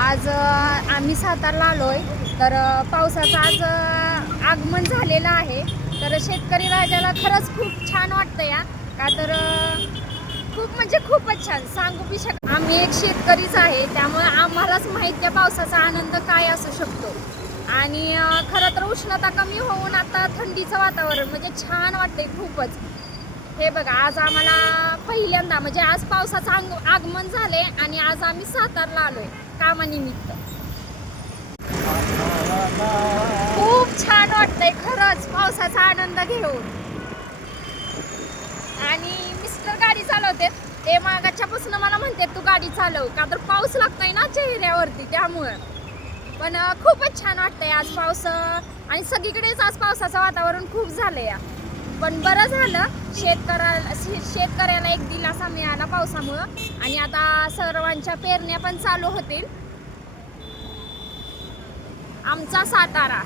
आज आम्ही सातारला आलोय. तर पावसाचं आज आगमन झालेलं आहे. तर शेतकरी राजाला खरंच खूप छान वाटतं या का तर खूप म्हणजे खूपच छान सांगू बी आम्ही एक शेतकरीच आहे, त्यामुळे आम्हालाच माहीत त्या पावसाचा आनंद काय असू शकतो. आणि खरं तर उष्णता कमी होऊन आता थंडीचं वातावरण म्हणजे छान वाटतंय खूपच. हे बघा, आज आम्हाला पहिल्यांदा म्हणजे आज पावसाचं आगमन झाले आणि आज आम्ही सातारला आलोय कामानिमित्त. खूप छान वाटतंय खरंच पावसाचा आनंद घेऊन. आणि मिस्टर गाडी चालवते, ते मागाच्यापासून मला म्हणते तू गाडी चालव, का तर पाऊस लागतोय ना चेहऱ्यावरती त्यामुळं. पण खूपच छान वाटतंय आज पाऊस आणि सगळीकडेच आज पावसाचं वातावरण खूप झालंय या. पण बरं झालं, शेतकऱ्याला एक दिलासा मिळाला पावसामुळं. आणि आता सर्वांच्या पेरण्या पण चालू होतील. आमचा सातारा